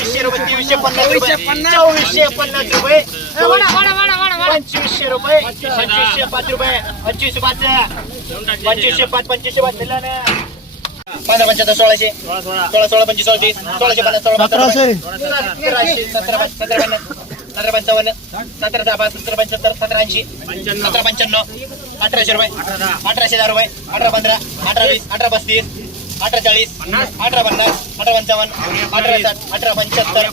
तेवीसशे रुपये तेवीसशे पन्नास रुपये. चोवीसशे पन्नास. रुपये. पंचवीसशे रुपये. पंचवीसशे पाच रुपये. पंचवीस पाच. पंचवीसशे पाच पंचवीसशे पाच. दिला ना. पंधरा पंच्याहत्तर सोळाशे. सोळा सोळा पंचवीस सोळा तीस सोळाशे पन्नास सोळा सतराशे सतरा पाच सतरा पन्नास. सतरा पंचावन्न. सतरा दहा पाच. सतरा पंच्याहत्तर सतरा ऐंशी. सतरा पंच्याण्णव. अठराशे रुपये. अठराशे दहा रुपये. अठरा पंधरा. अठरा वीस. अठरा पस्तीस. अठरा चाळीस अठरा पन्नास अठरा पंचावन्न अठरा साठ अठरा पंच्याहत्तर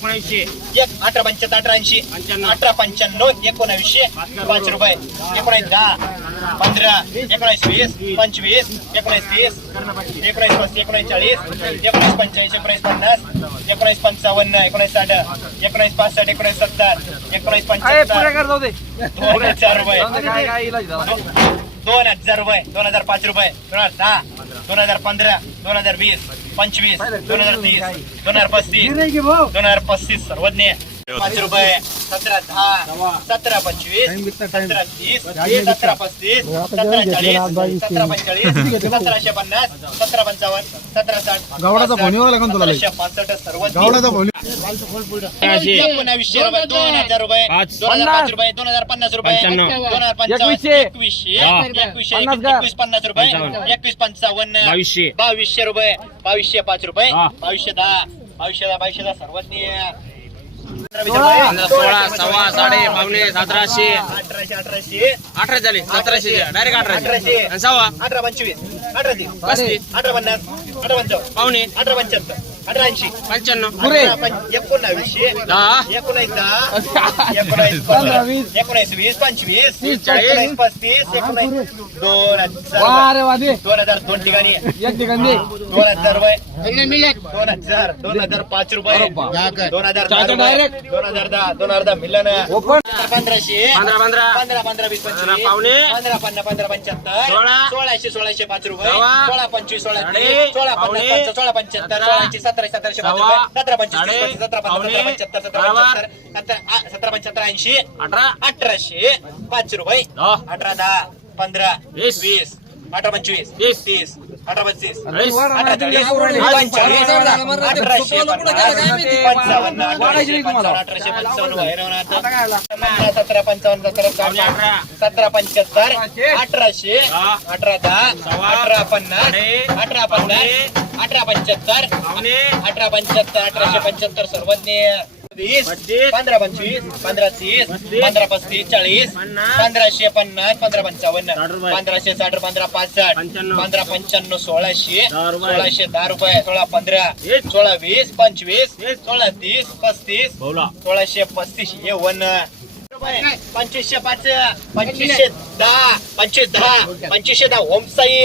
एक अठरा पंच्याहत्तर अठरा ऐंशी अठरा पंच्याण्णव एकोणावीसशे पाच रुपये. एकोणावीस दहा पंधरा. एकोणावीस वीस पंचवीस एकोणावीस तीस एकोणावीस पस्तीस एकोणावीस चाळीस एकोणावीस पंच्याऐंशी एकोणावीस पन्नास एकोणावीस पंचावन्न एकोणावीस साठ एकोणावीस पासष्ट एकोणावीस सत्तर एकोणावीस पंच्याहत्तर. दोन हजार रुपये. दोन हजार रुपये दोन हजार पाच रुपये. दोन हजार दहा. दोन हजार पंधरा दोन हजार वीस पंचवीस दोन हजार तीस दोन हजार पस्तीस दोन हजार पस्तीस सर्वज्ञ. पाच रुपये सतरा दहा सतरा पंचवीस सतरा तीस सतरा पस्तीस सतरा चाळीस सतरा पंचेचाळीस सतराशे पन्नास सतरा पंचावन्न सतरा साठ गावडाचा फोन येऊ लागला ना तुला लई. सतराशे पासष्ट सर्वज्ञ गावडाचा फोन. एकोणावीसशे रुपये दोन हजार रुपये दोन हजार पाच रुपये दोन हजार पन्नास रुपये दोन हजार पंचावन्न एकवीसशे. एकवीसशे एकवीस पन्नास रुपये एकवीस पंचावन्न बावीसशे. बावीसशे रुपये बावीसशे पाच रुपये बावीसशे दहा बावीसशे दहा बावीसशे दहा सर्वज्ञ. सोळा सव्वा साडे पावणे सतराशे. अठराशे अठराशे अठरा झाले. सतराशे डायरेक्ट अठराशे. आणि सव्वा? अठरा पंचवीस. अठरा तीस अठरा पन्नास. अठरा पंचावन्न. पावणे. अठरा पंच्याहत्तर. अठरा ऐंशी पंच्याण्णव पंच- एकोणावीसशे दहा. पंधरा एकोणावीस वीस पंचवीस. एकोणावीस पस्तीस एकोणावीस दोन हजार दोन हजार दोन ठिकाणी. दोन हजार रुपये दोन हजार दोन हजार पाच रुपये. दोन हजार दोन हजार दहा दोन हजार दहा मिलन. पंधराशे. पंधरा पंधरा. पंधरा पंधरा वीस पंचवीस. पंधरा पावणे. पंधरा पन्नास पंधरा पंच्याहत्तर. सोळा. सोळाशे सोळाशे पाच रुपये. सोळा पंचवीस सोळा सोळा पन्नास सोळा पंच्याहत्तर. सोळाशे सतरा सतराशे. रुपये सतरा पंचवीस सतरा पावणे. सतरा पंच्याहत्तर सतरा. पंच्याहत्तर ऐंशी अठरा अठराशे पाच रुपये. अठरा दहा पंधरा वीस. वीस अठरा पंचवीस. तीस. तीस. अठरा पस्तीस. अठरा चाळीस. अठराशे पंचावन्न. अठराशे पंचावन्न सतरा पंचावन्न सतरा. सतरा पंच्याहत्तर अठराशे. अठरा दहा. अठरा पन्नास. अठरा पन्नास अठरा पंच्याहत्तर अठरा पंच्याहत्तर अठराशे पंच्याहत्तर सर्वज्ञ. वीस. पंधरा पंचवीस पंधरा तीस. पंधरा पस्तीस चाळीस. पंधराशे पन्नास पंधरा पंचावन्न. पंधराशे साठ पंधरा पासष्ट. पंधरा पंच्याण्णव सोळाशे. सोळाशे दहा रुपये सोळा पंधरा. सोळा वीस पंचवीस वीस. सोळा तीस पस्तीस सोळाशे पस्तीस हे वन पंचवीसशे पाच पंचवीसशे दहा पंचवीस दहा पंचवीसशे दहा ओमसाई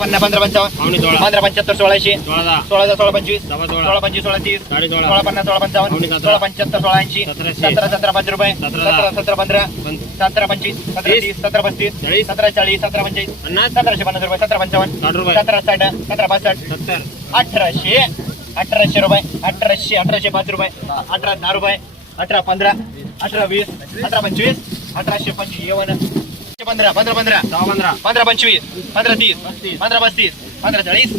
पन्नास पंधरा पंचावन्न. सोळा. पंधरा पंच्याहत्तर सोळाशे सोळा सोळा पंचवीस. सोळा. पंचवीस सोळा तीस. सोळा. पन्नास सोळा पंचावन्न. सोळा पंच्याहत्तर सोळा ऐंशी. सतरा सतरा पाच रुपये. सतरा. सतरा पंधरा. सतरा पंचवीस. सतरा तीस. सतरा पस्तीस. सतरा चाळीस. सतरा पंचवीस सतराशे पन्नास रुपये. सतरा पंचावन्न. सतरा साठ. सतरा पासष्ट. सत्तर. अठराशे. अठराशे रुपये. अठराशे अठराशे पाच रुपये. अठरा दहा रुपये. अठरा पंधरा. अठरा वीस. अठरा पंचवीस. अठराशे पंचवीस. पंधरा पंधरा पंधरा पंधरा पंधरा पंचवीस पंधरा तीस. पंधरा पस्तीस पंधरा चाळीस.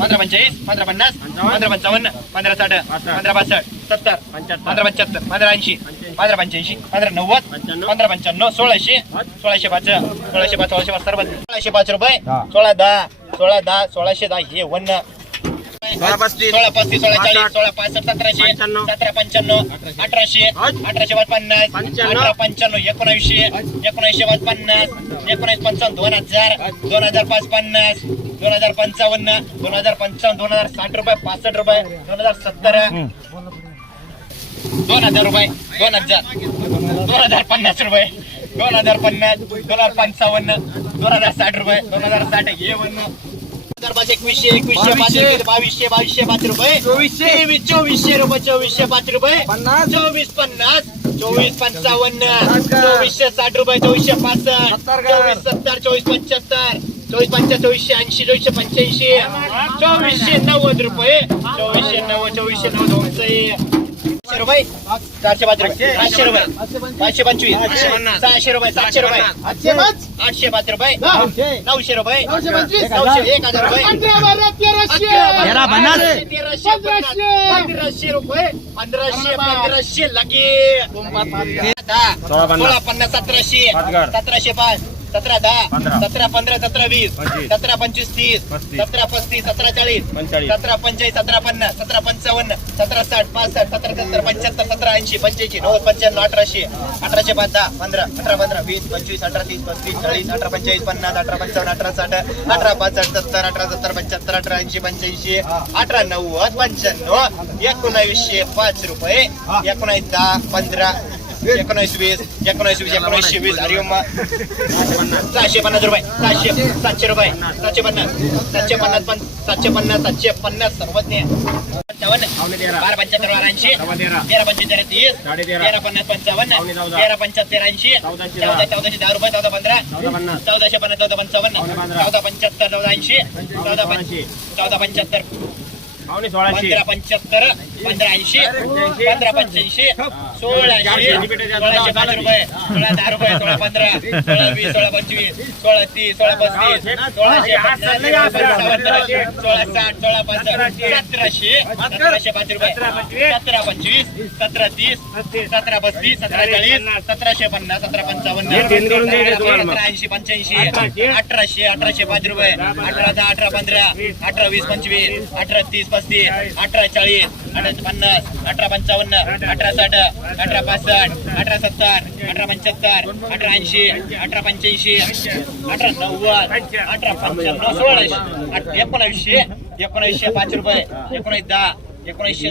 पंधरा पंचेचाळीस पंधरा पन्नास. पंधरा पंचावन्न पंधरा साठ. पंधरा पासष्ट सत्तर. पंधरा पंच्याहत्तर पंधरा ऐंशी. पंधरा पंच्याऐंशी पंधरा नव्वद. पंधरा पंच्याण्णव सोळाशे. सोळाशे पाच सोळाशे पाच सोळाशे पाच सोळाशे पाच रुपये. सोळा दहा सोळा दहा सोळाशे दहा हे वन सोळा पस्तीस. सोळा पस्तीस सोळा चाळीस. सोळा पासष्ट सतराशे. सतरा पंच्याण्णव अठराशे. अठराशे पाच पन्नास. अठरा पंच्याण्णव एकोणावीसशे एकोणऐंशी पाच पन्नास एकोणीस पंचावन्न दोन हजार दोन हजार पाच पन्नास दोन हजार पंचावन्न दोन हजार पंचावन्न दोन हजार साठ रुपये पासष्ट रुपये दोन हजार सत्तर दोन हजार रुपये दोन हजार दोन हजार पन्नास रुपये दोन हजार पन्नास दोन हजार पंचावन्न दोन हजार साठ रुपये दोन हजार साठ हे वन हजार पाच एकवीसशे एकवीसशे पाच एकवीस, बावीसशे बावीसशे पाच रुपये. चोवीसशे. तेवीस चोवीसशे रुपये चोवीसशे पाच रुपये. पन्नास. चोवीस पन्नास. चोवीस पंचावन्न? चोवीसशे साठ रुपये चोवीसशे पासष्ट सत्तर? चोवीस सत्तर चोवीस पंच्याहत्तर. चोवीस पंचा चोवीसशे ऐंशी चोवीसशे पंच्याऐंशी. चोवीसशे नव्वद. रुपये. चोवीसशे नव्वद चोवीसशे नव्वद होमसाई रुपये? चारशे पाच रुपये. पाचशे रुपये. पाचशे पंचवीस. सहाशे रुपये सातशे रुपये. आठशे आठशे पाच रुपये. नऊशे. रुपये. नऊशे एक हजार रुपये. तेराशे. रुपये. पंधराशे पंधराशे. लगे सोळा पन्नास. सतराशे. सतराशे पाच. सतरा दहा सतरा पंधरा सतरा वीस सतरा पंचवीस तीस सतरा पस्तीस सतरा चाळीस सतरा पंचाळीस सतरा पन्नास सतरा पंचावन्न सतरा साठ पासष्ट सतरा सत्तर पंच्याहत्तर सतरा ऐंशी पंच्याऐंशी नव्वद पंच्याण्णव अठराशे अठराशे पाच दहा पंधरा अठरा पंधरा वीस पंचवीस अठरा तीस पस्तीस चाळीस अठरा पंचाळीस पन्नास अठरा पंचावन्न अठरा साठ अठरा पासष्ट सत्तर अठरा सत्तर पंच्याहत्तर अठरा ऐंशी पंच्याऐंशी अठरा नव्वद पंच्याण्णव एकोणावीसशे पाच रुपये एकोणावीस दहा पंधरा एकोणावीस वीस एकोणावीस वीस एकोणीसशे वीस सहाशे पन्नास रुपये सातशे सातशे रुपये सातशे पन्नास सातशे पन्नास पण सातशे पन्नास सातशे पन्नास सर्वज्ञ पंचावन्न बारा पंच्याहत्तर बारा ऐंशी तेरा पंच्याहत्तर तीस तेरा पन्नास पंचावन्न तेरा पंच्याहत्तर ऐंशी चौदा चौदाशे दहा रुपये चौदा पंधरा चौदाशे पन्नास चौदा पंचावन्न चौदा पंच्याहत्तर चौदा ऐंशी चौदा चौदा पंच्याहत्तर पंधरा पंच्याहत्तर पंधरा ऐंशी पंधरा पंच्याऐंशी सोळाशे सोळाशे पाच रुपये सोळा दहा रुपये सोळा पंधरा सोळा वीस सोळा पंचवीस सोळा तीस सोळा पस्तीस सोळाशे सोळा साठ सोळा पासष्ट सतराशे. सतराशे पाच रुपये. सतरा पंचवीस. सतरा तीस सतरा पस्तीस सतरा चाळीस सतराशे पन्नास सतरा पंचावन्न ऐंशी पंच्याऐंशी अठराशे. अठराशे पाच रुपये. अठरा दहा अठरा पंधरा. अठरा वीस पंचवीस. अठरा तीस पस्तीस. अठरा चाळीस. अठरा पन्नास. अठरा पंचावन्न. अठरा साठ. अठरा पासष्ट अठरा सत्तर अठरा पंच्याहत्तर अठरा ऐंशी अठरा पंच्याऐंशी अठरा नव्वद अठरा पंच्याण्णव सोळाशे एकोणावीसशे एकोणावीसशे पाच रुपये एकोणीस दहा एकोणीसशे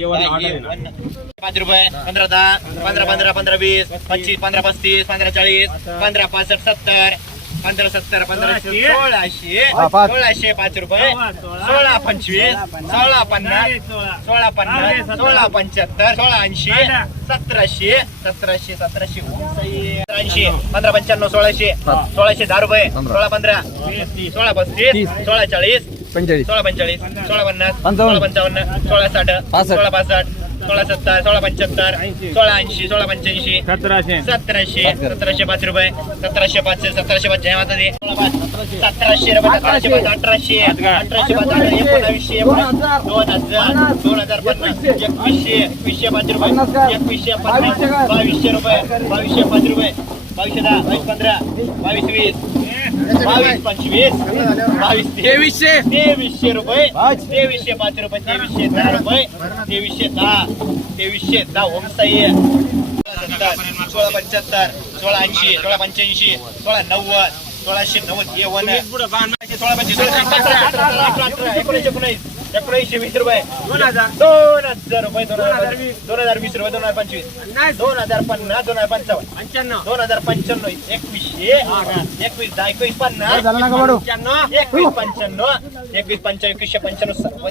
पाच रुपये पंधरा दहा पंधरा पंधरा पंधरा वीस पंचवीस पंधरा पस्तीस पंधरा चाळीस पंधरा पासष्ट सत्तर पंधरा सत्तर पंधराशे सोळाशे. सोळाशे पाच. रुपये. सोळा पंचवीस सोळा पन्नास. सोळा पन्नास सोळा. पंच्याहत्तर सोळा ऐंशी सतराशे सतराशे सतराशे ऐंशी पंधरा पंच्याण्णव सोळाशे. सोळाशे दहा रुपये. सोळा पंधरा. सोळा पस्तीस. सोळा चाळीस. सोळा पंचेचाळीस. सोळा पन्नास. सोळा पंचावन्न. सोळा साठ. सोळा पासष्ट. सोळा सत्तर सोळा पंच्याहत्तर सोळा ऐंशी सोळा पंच्याऐंशी. सतराशे. सतराशे. सतराशे पाच रुपये. सतराशे पाच सतराशे पाच. जय माता दे. सतराशे. सतराशे पाच अठराशे. अठराशे. पाच एकोणावीसशे. दोन हजार. दोन हजार. पन्नास. एकवीसशे. एकवीसशे पाच रुपये. एकवीसशे पन्नास. बावीसशे रुपये. बावीसशे पाच रुपये. बावीसशे दहा बावीस पंधरा बावीस वीस बावीस पंचवीस बावीस तेवीसशे तेवीसशे रुपये तेवीसशे पाच रुपये तेवीसशे दहा रुपये तेवीसशे दहा तेवीसशे दहा ओमसाई सोळा पंच्याहत्तर सोळा ऐंशी सोळा पंच्याऐंशी सोळा नव्वद सोळाशे नव्वद वन सोळा पंचवीस सोळा एकोणीस एकोणीस एकोणीसशे वीस रुपये. दोन हजार. दोन हजार रुपये दोन हजार दोन हजार वीस. रुपये दोन हजार पंचवीस. दोन हजार पन्नास दोन हजार पंचावन्न. दोन हजार पंच्याण्णव एकवीसशे. एकवीस दहा एकवीस पन्नास. पंच्याण्णव एकवीस पंच्याण्णव. एकवीस पंच्याण्णव एकवीसशे पंच्याण्णव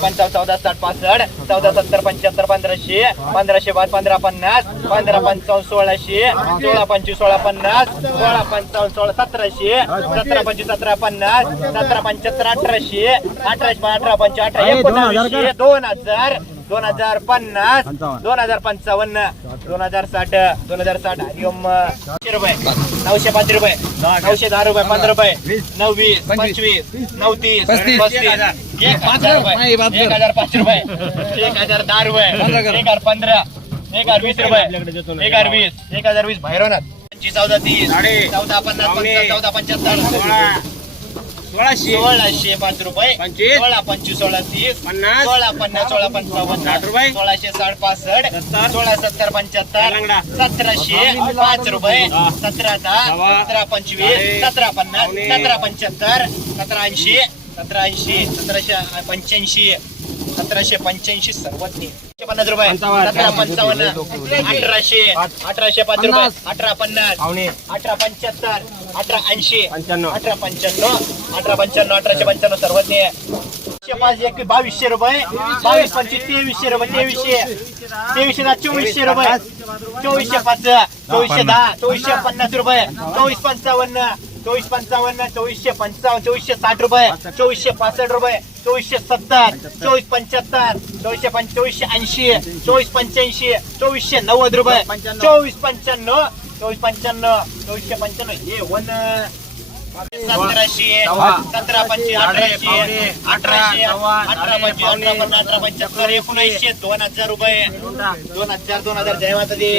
पंचावन्न चौदा साठ पासष्ट. चौदा सत्तर पंच्याहत्तर पंधराशे. पंधराशे पाच पंधरा पन्नास. पंधरा पंचावन्न सोळाशे. सोळा पंचवीस सोळा पन्नास. सोळा पंचावन्न सोळा सतराशे. सतरा पंचवीस सतरा पन्नास. सतरा पंच्याहत्तर अठराशे. अठराशे अठरा पंचवीस अठरा एकोणावीसशे दोन हजार दोन हजार पन्नास दोन हजार पंचावन्न दोन हजार साठ दोन हजार साठ. हरिओम नऊशे रुपये नऊशे पाच रुपये नऊशे दहा रुपये पंधरा रुपये नववीस पंचवीस नऊतीस पस्तीस एक हजार. रुपये एक हजार. पाच रुपये एक हजार दहा रुपये एक हजार पंधरा एक हजार वीस रुपये एक हजार वीस एक हजार वीस भैरवनाथ पंचवीस चौदा तीस चौदा पन्नास चौदा पंच्याहत्तर. सोळाशे. सोळाशे पाच रुपये. पंचवीस. सोळा पंचवीस सोळा तीस. पन्नास. सोळा पन्नास सोळा पंचावन्न. साठ रुपये. सोळाशे साठ पासष्ट. सोळा सत्तर पंच्याहत्तर. सतराशे पाच रुपये. सतरा दहा. सतरा पंचवीस. सतरा पन्नास. सतरा पंच्याहत्तर. सतरा ऐंशी. सतरा ऐंशी. सतराशे पंच्याऐंशी. सतराशे पंच्याऐंशी सर्वज्ञ. पन्नास रुपये. सतरा पंचावन्न. अठराशे. अठराशे पाच रुपये. अठरा पन्नास. अठरा पंच्याहत्तर. अठरा ऐंशी पंच्याण्णव. अठरा पंच्याण्णव अठरा पंच्याण्णव अठराशे पंच्याण्णव सर्वज्ञ. पाच एक बावीसशे रुपये बावीस पंचवीस तेवीसशे रुपये तेवीसशे. तेवीसशे दहा चोवीसशे रुपये. चोवीसशे पाच चोवीसशे दहा चोवीसशे पन्नास रुपये. चोवीस पंचावन्न चोवीस पंचावन्न चोवीसशे पंचावन्न चोवीसशे साठ रुपये. चोवीसशे पासष्ट रुपये चोवीसशे सत्तर चोवीस पंच्याहत्तर चोवीसशे पंच चोवीसशे ऐंशी चोवीस पंच्याऐंशी चोवीसशे नव्वद रुपये. चोवीस पंच्याण्णव चोवीस पंच्याण्णव चोवीसशे पंच्याण्णव. हे वन सतराशे. सतरा अठराशे अठराशे अठरा पावणे, अठरा पन्नास अठरा पंच्याहत्तर एकोणऐंशी. दोन हजार रुपये. दोन हजार दोन हजार जय माता दी.